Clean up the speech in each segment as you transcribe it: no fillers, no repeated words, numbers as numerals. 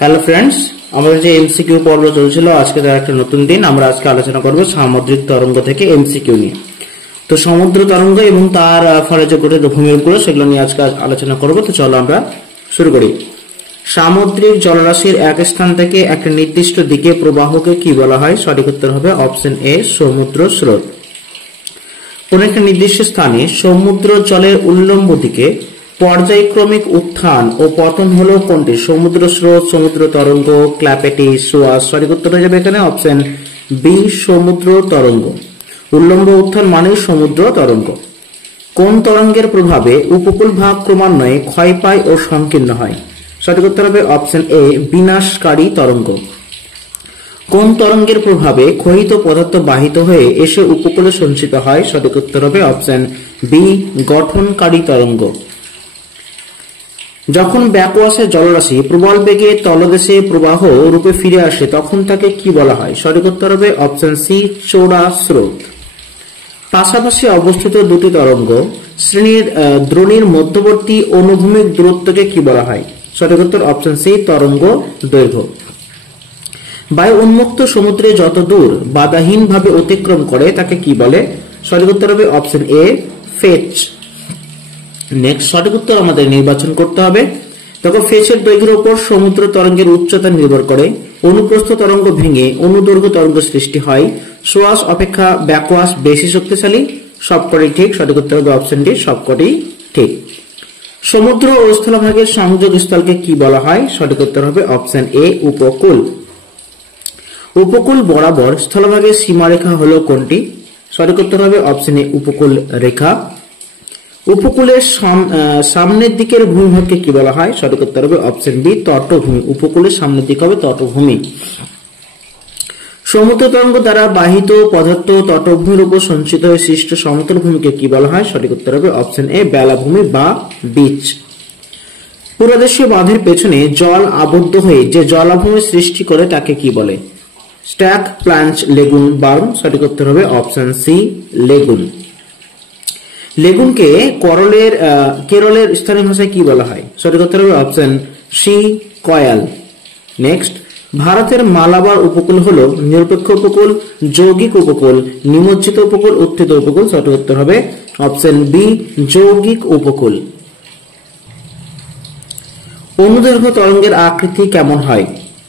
Hello friends, আমাদের যে MCQ পর্ব চলছিল আজকে তার একটা নতুন দিন। আমরা আজকে আলোচনা করব সামুদ্রিক তরঙ্গ থেকে এমসিকিউ নিয়ে। তো সমুদ্র তরঙ্গ এবং তার ফলে যে গঠিত ভূমিরূপগুলো সেগুলো নিয়ে আজকে আলোচনা করব। তো চলো আমরা শুরু করি। সামুদ্রিক জলরাশির এক স্থান থেকে একটা নির্দিষ্ট দিকে প্রবাহকে কি বলা হয়? সঠিক উত্তর হবে অপশন এ, সমুদ্র স্রোত। কোন একটা নির্দিষ্ট স্থানে সমুদ্র জলের উল্লম্ব দিকে পর্যায়ক্রমিক উত্থান ও পতন হলো কোনটি? সমুদ্র স্রোত, সমুদ্র তরঙ্গ, ক্ল্যাপেটি, সোয়াস। সঠিক উত্তর হয়ে যাবে এখানে অপশন বি, সমুদ্র তরঙ্গ। উল্লম্ব উত্থান মানে সমুদ্র তরঙ্গ। কোন তরঙ্গের প্রভাবে উপকূল ভাগ ক্রমান্বয়ে ক্ষয় পায় ও সংকীর্ণ হয়? সঠিক উত্তর হবে অপশন এ, বিনাশকারী তরঙ্গ। কোন তরঙ্গের প্রভাবে ক্ষয়িত পদার্থ বাহিত হয়ে এসে উপকূলে সঞ্চিত হয়? সঠিক উত্তর হবে অপশন বি, গঠনকারী তরঙ্গ। যখন ব্যাকওয়াশের জলরাশি প্রবল বেগে তলদেশে প্রবাহ রূপে ফিরে আসে তখন তাকে কি বলা হয়? সঠিক উত্তর হবে অপশন সি, চোরা স্রোত। পাশাপাশি অবস্থিত দুটি তরঙ্গ শ্রেণীর দ্রোণীর মধ্যবর্তী অনুভূমিক দূরত্বকে কি বলা হয়? সঠিক উত্তর অপশন সি, তরঙ্গ দৈর্ঘ্য। বায়ু উন্মুক্ত সমুদ্রে যত দূর বাধাহীন ভাবে অতিক্রম করে তাকে কি বলে? সঠিক উত্তর হবে অপশন এ, ফেচ। নেক্সট সঠিক উত্তর আমাদের নির্বাচন করতে হবে। দেখো, ফেচের দৈর্ঘ্যের উপর সমুদ্র তরঙ্গের উচ্চতা নির্ভর করে। অনুপ্রস্থ তরঙ্গ ভেঙে অনুদৈর্ঘ্য তরঙ্গ সৃষ্টি হয়। সোয়াস অপেক্ষা ব্যাকওয়াশ বেশি শক্তিশালী। সবকটি ঠিক। সঠিক উত্তর হবে অপশন ডি, সবকটি ঠিক। সমুদ্র ও স্থলভাগের সংযোগ স্থলকে কি বলা হয়? সঠিক উত্তর হবে অপশন এ, উপকূল। উপকূল বরাবর স্থলভাগের সীমারেখা হলো কোনটি? সঠিক উত্তর হবে অপশন এ, উপকূল রেখা। উপকূলের সামনের দিকের ভূমিভাগকে কি বলা হয়? সঠিক উত্তর হবে অপশন বি, তটভূমি। উপকূলের সামনের দিক হবে তটভূমি। সমুদ্র তরঙ্গ দ্বারা বাহিত পদার্থ তটভূমির উপর সঞ্চিত হয়ে সৃষ্ট সমতল ভূমিকে কি বলা হয়? সঠিক উত্তর হবে অপশন এ, বেলাভূমি বা বিচ। পুরাদেশীয় বাঁধের পেছনে জল আবদ্ধ হয়ে যে জলাভূমি সৃষ্টি করে তাকে কি বলে? Stack, plunge, lagoon, berm. সঠিক উত্তর হবে অপশন সি, লেগুন। লেগুনকে কেরলের স্থানীয় ভাষায় কি বলা হয়? সঠিক উত্তর হবে অপশন সি, কয়াল। নেক্সট, ভারতের মালাবার উপকূল হলো নিরপেক্ষ উপকূল, যৌগিক উপকূল, নিমজ্জিত উপকূল, উত্থিত উপকূল। সঠিক উত্তর হবে অপশন বি, যৌগিক উপকূল। অনুদৈর্ঘ্য তরঙ্গের আকৃতি কেমন হয়?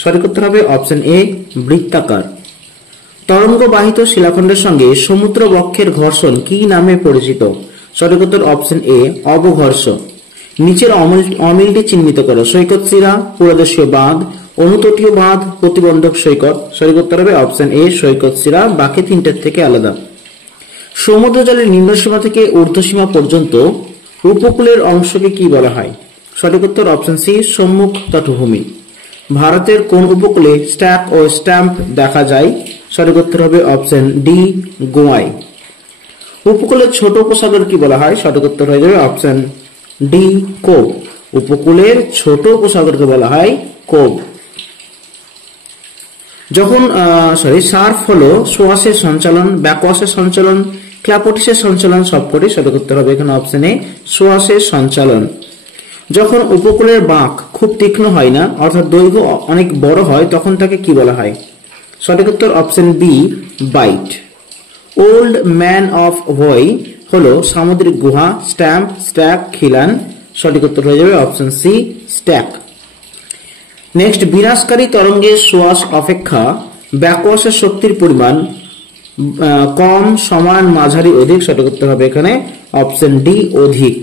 সঠিক উত্তর হবে অপশন এ, বৃত্তাকার। তরঙ্গ বাহিত শিলাখণ্ডের সঙ্গে সমুদ্র বক্ষের ঘর্ষণ কি নামে পরিচিত? সঠিক উত্তর অপশন এ, অবঘর্ষ। নিচের অমিলটি চিহ্নিত করো। সৈকত শিলা, পুরাদেশীয় বাঁধ, অনুতটীয় বাঁধ, প্রতিবন্ধক সৈকত। সঠিক উত্তর হবে অপশন এ, সৈকত শিলা। বাকি তিনটের থেকে আলাদা। সমুদ্র জলের নিম্নসীমা থেকে ঊর্ধ্বসীমা পর্যন্ত উপকূলের অংশকে কি বলা হয়? সঠিক উত্তর অপশন সি, সম্মুখ তটভূমি। ভারতের কোন উপকূলে স্ট্যাক ও স্ট্যাম্প দেখা যায়? সঠিক উত্তর হবে অপশন ডি, গোয়ায়। উপকূলের ছোট উপসাগর কি বলা হয়? সঠিক উত্তর হয়ে যাবে অপশন ডি, কোব। উপকূলের ছোট উপসাগরকে বলা হয় কোব। যখন সার্ফ হলো সোয়াসের সঞ্চালন, ব্যাকওয়াশের সঞ্চালন, ক্ল্যাপোটিসের সঞ্চালন। সবকটি সঠিক উত্তর হবে এখানে অপশন এ, সোয়াসের সঞ্চালন। যখন উপকূলের বাঁক খুব তীক্ষ্ণ হয় না, অর্থাৎ দৈর্ঘ্য অনেক বড় হয়, তখন তাকে কি বলা হয়? সঠিক উত্তর option b, bight. Old man of Hoy হলো সামুদ্রিক গুহা, স্ট্যাম্প, স্ট্যাক, খিলান। সঠিক উত্তর হয়ে যাবে অপশন সি, স্ট্যাক। নেক্সট, বিনাশকারী তরঙ্গের সোয়াস অপেক্ষা ব্যাকওয়াশের শক্তির পরিমাণ কম, সমান, মাঝারি, অধিক। সঠিক উত্তর হবে এখানে অপশন ডি, অধিক।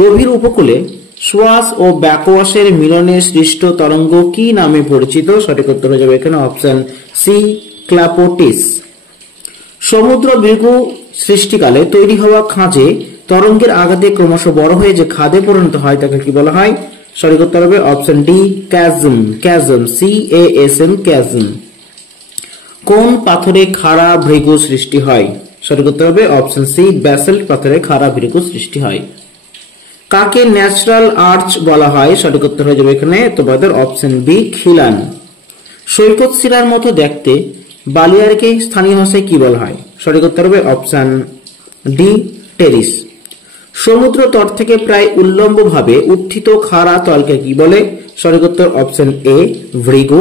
গভীর উপকূলে সোয়াস ও ব্যাকওয়াশের মিলনে সৃষ্ট তরঙ্গ কি নামে পরিচিত? সঠিক উত্তর হয়ে যাবে এখানে অপশন সি, ক্ল্যাপোটিস। সমুদ্র ভৃগু সৃষ্টিকালে তৈরি হওয়া খাঁজে তরঙ্গের আঘাতে ক্রমশ বড় হয়ে যে খাদে পরিণত হয় তাকে কি বলা হয়? সঠিক উত্তর হবে অপশন ডি, ক্যাজম। ক্যাজম, CASM, ক্যাজম। কোন পাথরে খাড়া ভৃগু সৃষ্টি হয়? সঠিক উত্তর হবে অপশন সি, ব্যাসল্ট পাথরে খাড়া ভৃগু সৃষ্টি হয়। কাকে ন্যাচারাল আর্চ বলা হয়? সঠিক উত্তর হয়ে যাবে এখানে তোমাদের অপশন বি, খিলান। সৈকত শিলার মতো দেখতে বালিয়ারকে স্থানীয় ভাষায় কি বলা হয়? সঠিক উত্তর হবে অপশন ডি, টেরিস। সমুদ্র তট থেকে প্রায় উল্লম্বভাবে উত্থিত খাড়া তলকে কি বলে? সঠিক উত্তর অপশন এ ভৃগু।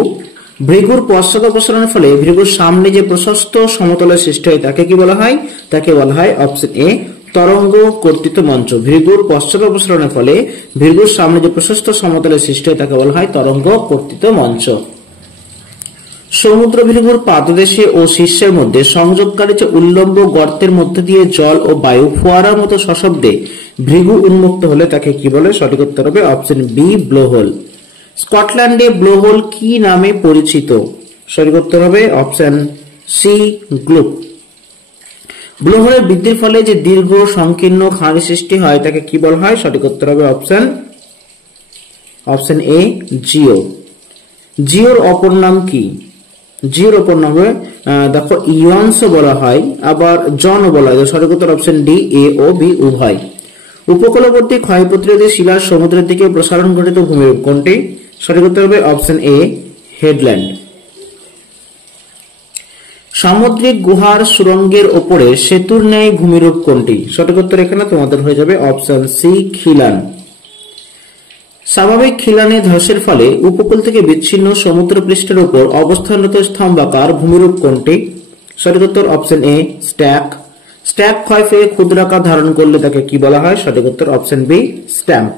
ভৃগুর পশ্চাৎ অপসারণের ফলে ভৃগুর সামনে যে প্রশস্ত সমতলের সৃষ্টি হয় তাকে কি বলা হয়? তাকে বলা হয় অপশন এ তরঙ্গ কর্তৃত মঞ্চ। ভৃগুর পশ্চাৎ অপসারণের ফলে ভৃগুর সামনে যে প্রশস্ত সমতলের সৃষ্টি হয় তাকে বলা হয় তরঙ্গ কর্তৃত মঞ্চ। সমুদ্র ভৃগুর পাদদেশে ও শীর্ষের মধ্যে সংযোগকারী যে উল্লম্ব গর্তের মধ্যে দিয়ে জল ও বায়ু ফোয়ারার মতো সশব্দে ভৃগু উন্মুক্ত হলে তাকে কি বলে? সঠিক উত্তর হবে অপশন বি ব্লোহোল। স্কটল্যান্ডে ব্লোহোল কি নামে পরিচিত? সঠিক উত্তর হবে অপশন সি গ্লুপ। ব্লোহোলের বৃদ্ধির ফলে যে দীর্ঘ সংকীর্ণ খাঁড়ি সৃষ্টি হয় তাকে কি বলা হয়? সঠিক উত্তর হবে অপশন এ জিও। জিওর অপর নাম কি? জিওর অপর নাম হবে দেখো ইয়ন্স বলা হয়, আবার জন বলা হয়। সঠিক উত্তর অপশন ডি এ ও বি উভয়। উপকূলবর্তী ক্ষয়প্রতিরোধী শিলার সমুদ্রের দিকে প্রসারণ ঘটিত ভূমিরূপ কোনটি? সঠিক উত্তর হবে অপশন এ হেডল্যান্ড। সামুদ্রিক গুহার সুড়ঙ্গের ওপরে সেতুর ন্যায় ভূমিরূপ কোনটি? সঠিক উত্তর এখানে তোমাদের হয়ে যাবে অপশন সি খিলান। স্বাভাবিক খিলানে ধসের ফলে উপকূল থেকে বিচ্ছিন্ন সমুদ্র পৃষ্ঠের উপর অবস্থানরত স্তম্ভাকার ভূমিরূপ কোনটি? সঠিক উত্তর অপশন এ স্ট্যাক। স্ট্যাক ক্ষয় পেয়ে ক্ষুদ্রাকার ধারণ করলে তাকে কি বলা হয়? সঠিক উত্তর অপশন বি স্ট্যাম্প।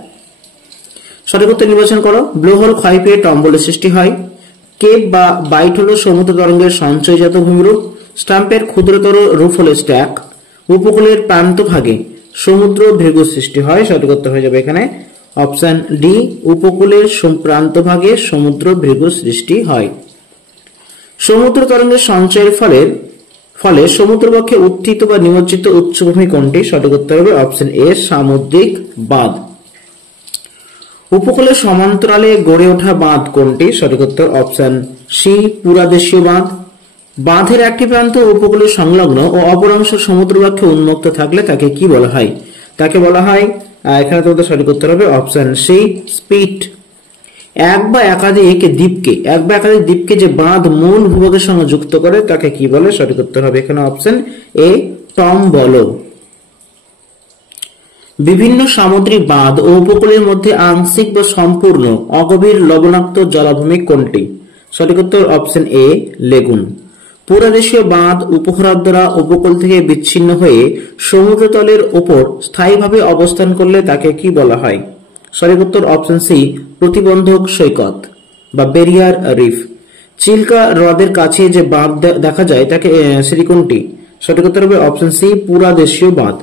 সঠিক উত্তর নির্বাচন করো। ব্লোহোল ক্ষয় পেয়ে টম্বলের সৃষ্টি হয়। কেপ বা বাইট হল সমুদ্র তরঙ্গের সঞ্চয়জাত ভূমিরূপ। স্ট্যাম্পের ক্ষুদ্রতর রূপ হল স্ট্যাক। উপকূলের প্রান্তভাগে সমুদ্র ভৃগু সৃষ্টি হয়। সঠিক উত্তর হয়ে যাবে এখানে অপশন ডি উপকূলের প্রান্তভাগে সমুদ্র ভৃগু সৃষ্টি হয়। সমুদ্র তরঙ্গের সঞ্চয়ের ফলে সমুদ্রবক্ষে উত্থিত বা নিমজ্জিত উচ্চভূমি কোনটি? সঠিক উত্তর হবে অপশন এ সামুদ্রিক বাঁধ। উপকূলের সমান্তরালে গড়ে ওঠা বাঁধ কোনটি? সঠিক উত্তর অপশন সি পুরাদেশীয় বাঁধ। বাঁধের একটি প্রান্ত উপকূলের সংলগ্ন ও অপর অংশ সমুদ্রবক্ষে উন্মুক্ত থাকলে তাকে কি বলা হয়? তাকে বলা হয় এখানে তোমাদের সঠিক উত্তর হবে অপশন সি স্পিট। এক বা একাধিক দ্বীপকে যে বাঁধ মূল ভূভাগের সঙ্গে যুক্ত করে তাকে কি বলে? সঠিক উত্তর হবে এখানে অপশন এ টম্বল। বিভিন্ন সামুদ্রিক বাঁধ ও উপকূলের মধ্যে আংশিক বা সম্পূর্ণ অগভীর লবণাক্ত জলাভূমি কোনটি? সঠিক উত্তর অপশন এ লেগুন। পুরাদেশীয় বাঁধ উপহ্রদ দ্বারা উপকূল থেকে বিচ্ছিন্ন হয়ে সমুদ্রতলের ওপর স্থায়ীভাবে অবস্থান করলে তাকে কি বলা হয়? সঠিক উত্তর অপশন সি প্রতিবন্ধক সৈকত বা ব্যারিয়ার রিফ। চিল্কা হ্রদের কাছে যে বাঁধ দেখা যায় তাকে সেটি কোনটি? সঠিক উত্তর হবে অপশন সি পুরাদেশীয় বাঁধ।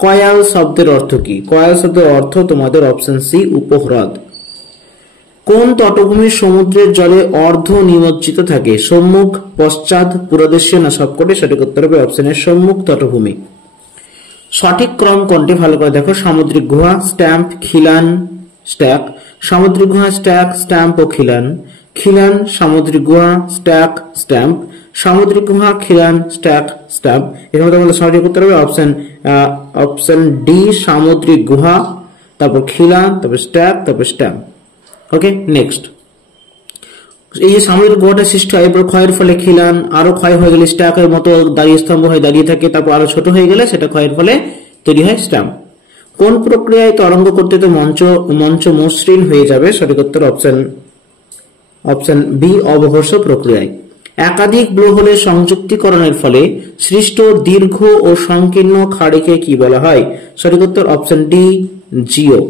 কয়াল শব্দের অর্থ কি? কয়াল শব্দের অর্থ তোমাদের অপশন সি উপহ্রদ। কোন তটভূমি সমুদ্রের জলে অর্ধ নিমজ্জিত থাকে? সম্মুখ, পশ্চাৎ, পুরাদেশীয় না সবকটি? সঠিক উত্তর হবে অপশন এ সম্মুখ তটভূমি। সঠিক ক্রম কোনটি? ভালো করে দেখো। সামুদ্রিক গুহা, স্ট্যাম্প, খিলান, স্ট্যাক। সামুদ্রিক গুহা, স্ট্যাক, স্ট্যাম্প ও খিলান। খিলান, সামুদ্রিক গুহা, স্ট্যাক, স্ট্যাম্প। সামুদ্রিক গুহা, খিলান, স্ট্যাক, স্ট্যাম্প। এখানে তোমাদের সঠিক উত্তর হবে অপশন ডি সামুদ্রিক গুহা, তারপর খিলান, তারপর স্ট্যাক, তারপর স্ট্যাম্প। ওকে, নেক্সট। এই যে সামুদ্রিক গুহাটা সৃষ্টি হয়, এরপর ক্ষয়ের ফলে খিলান, আরো ক্ষয় হয়ে গেলে স্ট্যাকের মতো দাঁড়িয়ে স্তম্ভ হয়ে দাঁড়িয়ে থাকে, তারপর আরো ছোট হয়ে গেলে সেটা ক্ষয়ের ফলে তৈরি হয় স্ট্যাম্প। কোন প্রক্রিয়ায় তরঙ্গ কর্তৃত মঞ্চ মসৃণ হয়ে যাবে? সঠিক উত্তর অপশন বি অবঘর্ষ প্রক্রিয়ায়। একাধিক ব্লোহোলের সংযুক্তিকরণের ফলে সৃষ্ট দীর্ঘ ও সংকীর্ণ খাড়িকে কি বলা হয়? সঠিক উত্তর অপশন ডি জিও।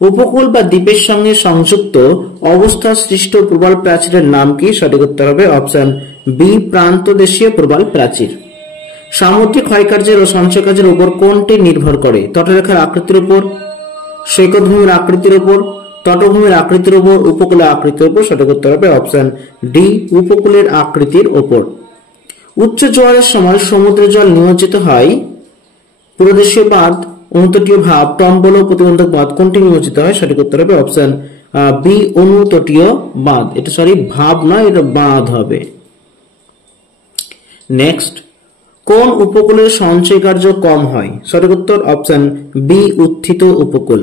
উপকূল বা দ্বীপের সঙ্গে সংযুক্ত অবস্থা সৃষ্ট প্রবাল প্রাচীরের নাম কি? সঠিক উত্তর হবে অপশন বি প্রান্তদেশীয় প্রবাল প্রাচীর। সামুদ্রিক ক্ষয়কার্যের ও সঞ্চয় কার্যের উপর কোনটি নির্ভর করে? তটরেখার আকৃতির উপর, সৈকত ভূমির আকৃতির উপর, তটভূমির আকৃতির উপর, উপকূলের আকৃতির উপর? সঠিক উত্তর হবে অপশন ডি উপকূলের আকৃতির উপর। উচ্চ জোয়ারের সময় সমুদ্রের জল নিমজ্জিত হয়। পুরোদেশীয় বাঁধ, অনুতটীয় ভাব, টম্বল ও প্রতিবন্ধক বাঁধ কোনটি নিমজ্জিত হয়? সঠিক উত্তর হবে অপশন বি অনুতটীয় বাঁধ। এটা ভাব নয়, এটা বাঁধ হবে। নেক্সট, কোন উপকূলের সঞ্চয় কার্য কম হয়? সঠিক উত্তর অপশন বি উত্থিত উপকূল।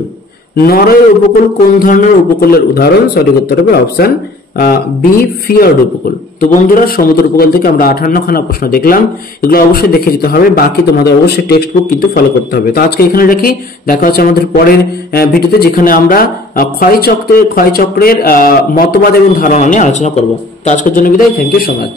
নরওয়ে উপকূল কোন ধরনের উপকূলের উদাহরণ? সঠিক উত্তর হবে অপশন বি, ফিয়ার্ড উপকূল। তো বন্ধুরা, সমুদ্র উপকূল থেকে আমরা 58খানা প্রশ্ন দেখলাম, এগুলো অবশ্যই দেখে যেতে হবে, বাকি তোমাদের অবশ্যই টেক্সট বুক কিন্তু ফলো করতে হবে। তো আজকে এখানে রাখি, দেখা হচ্ছে আমাদের পরের ভিডিওতে, যেখানে আমরা ক্ষয়চক্রের মতবাদ এবং ধারণা নিয়ে আলোচনা করব। তো আজকের জন্য বিদায়, থ্যাংক ইউ সো মাচ।